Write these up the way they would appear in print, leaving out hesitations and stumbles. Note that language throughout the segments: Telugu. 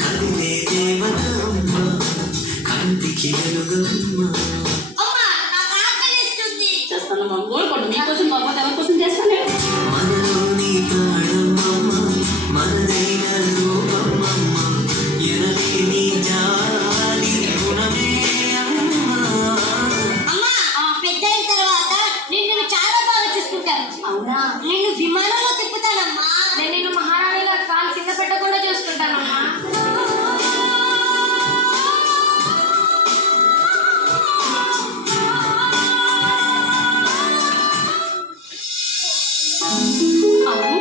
కదిలే దేవతమ్మ కంటికి వెలుగమ్మ. చేస్తాను ఊరుకోండి, మీకోసం బాబా ఎవరి కోసం చేస్తాను. మనలోని ప్రాణమ్మ మనదైన రూపమ్మ ఎనలేని జాలి గుణమే అవునా? నేను విమానంలో తిప్పుతానమ్మా. నేను మహారాణిగా కాలు కింద పెట్టకుండా చూసుకుంటానమ్మా. అవును,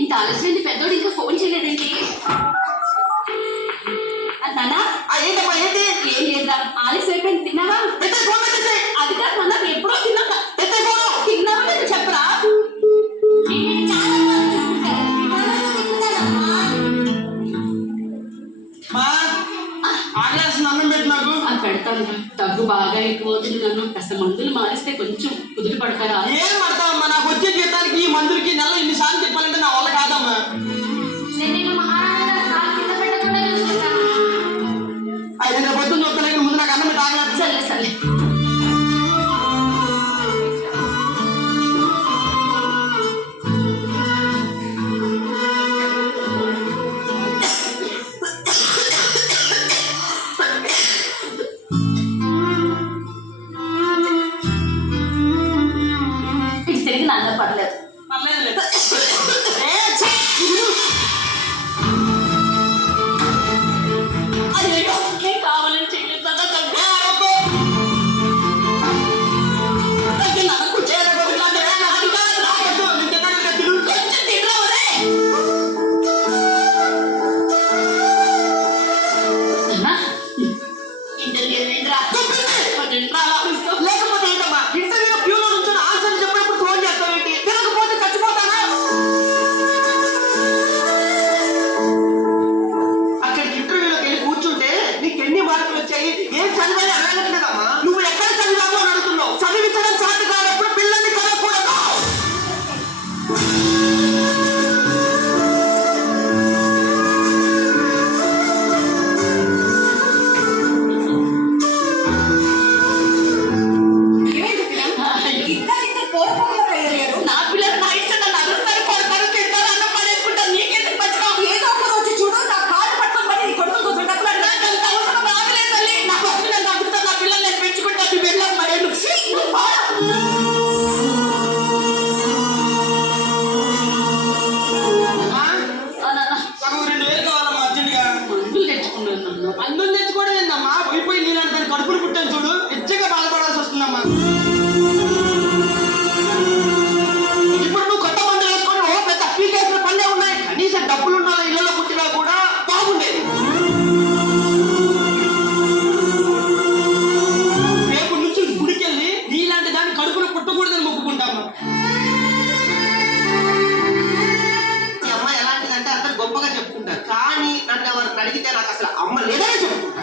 ఇంత ఆలస్యం పెద్దోడు ఇంకా ఫోన్ చేయలేదండి. నాన్న ఏం లేదా, ఆలస్యం అయిపోయింది. తిన్నావా? అది కాదు నాన్న, ఎప్పుడో తిన్నావా? తిన్నావా నేను చెప్పరా? పెడతాను. దగ్గు బాగా ఎక్కువ అవుతుంది. నన్ను కాస్త మందులు మారిస్తే కొంచెం కుదిరి పడతారా? ఏం పడతావమ్మా, నాకు వచ్చే జీతానికి ఈ మందులకి నెల ఇన్నిసార్లు చెప్పాలంటే నా వల్ల కాదమ్మా. నేను మహారాణి కాలు కింద పెట్టకుండా చూసుకుంటాను. అయితే రేపు పొద్దున్న చూస్తాను, ముందు నాకు అన్నం తాగలేదు. సరే సరే. పర్లేదు అయ్యో, నేను కావాలని చేయలేదు. లేకపోతే ఏంటమ్మా, ఇంటర్వ్యూ క్యూలో నుంచి ఆన్సర్ చెప్పినప్పుడు ఫోన్ చేస్తావు ఏంటి? తినకపోతే చచ్చిపోతానా? అక్కడికి ఇంటర్వ్యూలోకి వెళ్ళి కూర్చుంటే నీకు ఎన్ని మార్కులు వచ్చాయి, ఏం చదివాలి అడగట్లేదమ్మా. నువ్వు ఎక్కడ చదివావు అని అడుగుతున్నావు. చదివించడం సాధ్యం కానప్పుడు పిల్లల్ని కలగకూడదు. నా పిల్లలు నా ఇష్టం, నన్ను అరుస్తారు, కొడతారు, తింటారు, అన్నం పడేసుకుంటారు. నీకెందుకు పచ్చినావు? ఏదో ఒక వచ్చి చూడు, నా కాళ్ళు పట్టుకొని నీ కొడుకు కోసం డబ్బులు అడిగినా అంత అవసరం రాగలేదు తల్లి. నా ఫస్ట్ నేను నమ్ముతాను, నా పిల్లలు నేను పెంచుకుంటాను. వెళ్ళాం మరి నాకు 2000 కావాలమ్మా అర్జెంట్గా. మందులు తెచ్చుకున్నాను. నన్ను మందులు తెచ్చుకోవడం ఏందమ్మా, పోయిపోయి నీలాంటి దాన్ని కడుపులు పుట్టాను చూడు, నిజంగా బాధపడాల్సి వస్తుందమ్మా. ఇప్పుడు నువ్వు కొత్త మందులు వేసుకొని ఓ పెద్ద అప్లికేషన్ పనులే ఉన్నాయి. కనీసం డబ్బులు ఉన్న ఇళ్లలో పుట్టినా కూడా బాగుండేది. రేపు నుంచి గుడికెళ్ళి నీలాంటి దాన్ని కడుపులో పుట్టకూడదని మొక్కుకుంటామా. ఈ అమ్మ ఎలాంటిదంటే అంత గొప్పగా చెప్పుకుంటారు, కానీ నన్ను ఎవరిని అడిగితే నాకు అసలు అమ్మ లేదనే చెప్పుకుంటా.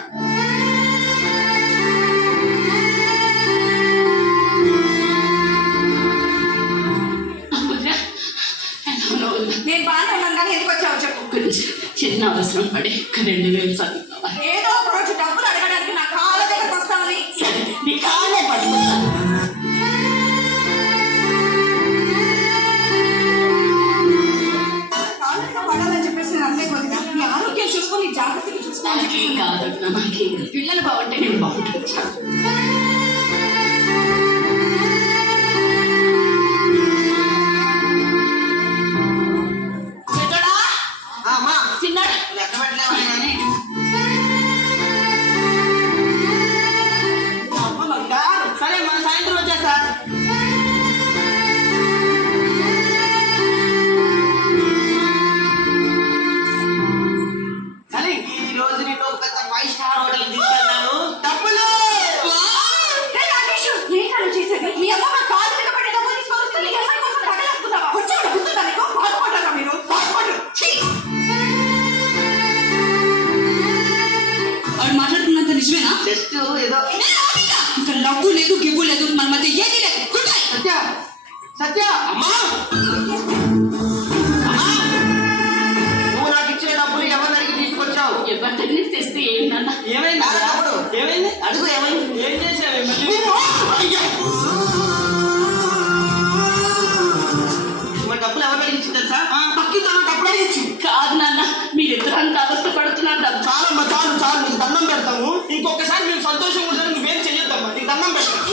నేను బాగానే ఉన్నాను కానీ ఎందుకు వచ్చావు చెప్పు. చిన్న అవసరం పడి 2000 చదువుతావా? ఏదో ఒక రోజు డబ్బులు అడగడానికి నా కాళ్ళ దగ్గరకు వస్తామని. సరే, నీ కాళ్ళే పట్టుకుంటాను. కాళ్ళతో పడాలని చెప్పేసి నేను అంతే కొద్దిగా నీ ఆరోగ్యం చూసుకొని నీ జాగ్రత్తగా చూసుకోవాలి. నాకేం కాదన్నా, నాకేం పిల్లలు బాగుంటే నేను బాగుంటాను. అమ్మా చిన్నాడు లెక్క పెట్టలేవా కానీ సరే, మన సాయంత్రం వచ్చేస్తా. సరే, ఈ రోజు నేను పెద్ద 5 స్టార్ హోటల్ తీసుకెళ్తాను. డబ్బులు చేసేది మీ అమ్మ నా కాళ్ళు మీద పడి డబ్బులు తీసుకొని వస్తే నీ అమ్మాయి కోసం తగలేసుకుంటావా? వచ్చాడు గుర్తుందా నీకు? బాధపడ్డారా మీరు? వాడు మాట్లాడుతున్నంత నిజమేనా? జస్ట్ ఏదో ఇంకా లవ్వు లేదు, గివ్వు లేదు, మన మధ్య ఏది లేదు. సత్య సత్య అమ్మా, నువ్వు నాకు ఇచ్చిన డబ్బులు ఎవరిని అడిగి తీసుకొచ్చావు? ఏంటన్నా ఏమైంది నాన్న తమ్ముడు. ఏమైంది అడుగు ఏమైంది? ఏం చేసావు మళ్ళీ మరి డబ్బులు ఎవరు అడిగించింది తెలుసా? పక్కింతో డబ్బులు అడిగించి. కాదు నాన్న మీరిద్దరు అంత అవస్థ పడుతున్నారు డబ్బు చాలమ్మా చాలు చాలు నీకు దండం పెడతాము ఇంకొకసారి మేము సంతోషంగా ఉంటాను నువ్వేం చెయ్యొద్దమ్మా నీకు దండం పెడతాము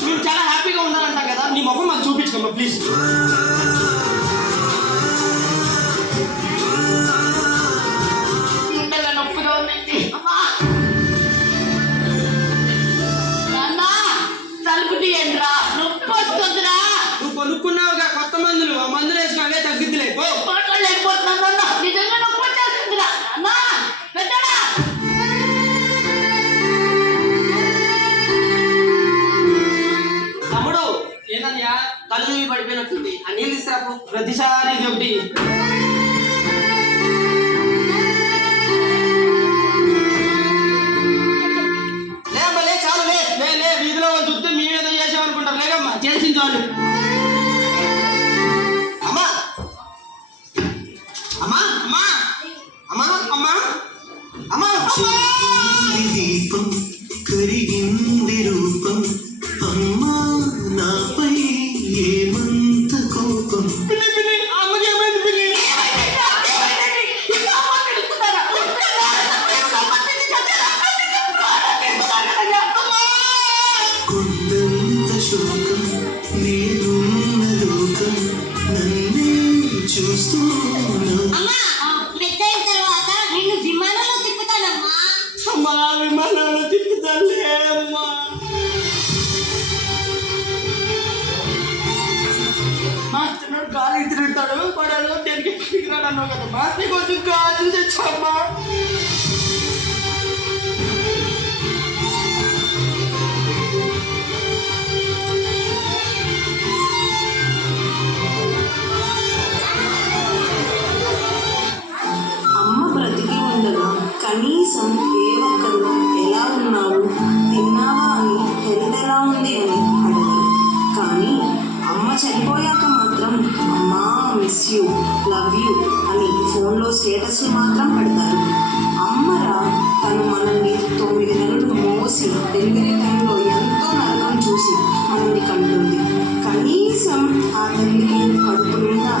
మేము చాలా హ్యాపీగా ఉండాలంటాం కదా నీ మొహం మాకు చూపించుకోమ్మా ప్లీజ్ గుండెల నొప్పిగా ఉందండి అమ్మా నాన్న తలుపు తీయండిరా నొప్పి వస్తుందిరా నువ్వు కొనుక్కున్నావుగా కొత్త మందులు ఆ మందులు వేసుకుని అవే తగ్గిద్దిలే పో మాట్లాడలేకపోతున్నాను నాన్న నిజంగా నొప్పి వచ్చేస్తుందిరా నాన్న పెద్దడా తమ్ముడు ఏందయ్యా కళ్ళు తిరిగి పడిపోయినట్టుంది. ఆ నీళ్ళు తీసుకురాపు. ప్రతిసారి ఇది ఒకటి లేమ్మా లే, చాలు లే. లే లే వీధిలో వాళ్ళు చూస్తే మేమేదో చేసామనుకుంటాం లేకమ్మా చేసిన చాలు అమ్మా అమ్మా అమ్మా అమ్మా అమ్మా అమ్మా చెరిగింది దీపం కరిగింది రూపం అమ్మా నాపై ఏమంత కోపం పిన్ని పిన్ని అమ్మకి ఏమైంది పిన్ని కొండంత శోకం నేనున్న లోకం నన్నే చూస్తున్నా అమ్మా పెద్దయిన తర్వాత నిన్ను విమానంలో తిప్పుతానమ్మా అమ్మా విమానంలో తిప్పుతాలే అమ్మా మా చిన్నోడు గాలి తిరుగుతాడు పడాడు దేనికి తిరిగినాడు అన్నావు కదమ్మా నీ కొంచెం గాజులు తెచ్చామ్మా అమ్మ బ్రతికి ఉండగా కనీసం ఏ ఒక్కరు ఎలా ఉన్నావు తిన్నావా అని హెల్త్ ఎలా ఉంది అని అడగరు కానీ అమ్మ చనిపోయాక మాత్రం అమ్మా మిస్ యూ లవ్ యూ అని ఫోన్లో స్టేటస్లు మాత్రం పెడతారు అమ్మరా తను మనల్ని 9 నెలలు మోసి డెలివరీ టైంలో ఎంతో నరకం చూసి మనల్ని కంటుంది కనీసం ఆ తల్లికి కడుపు నిండా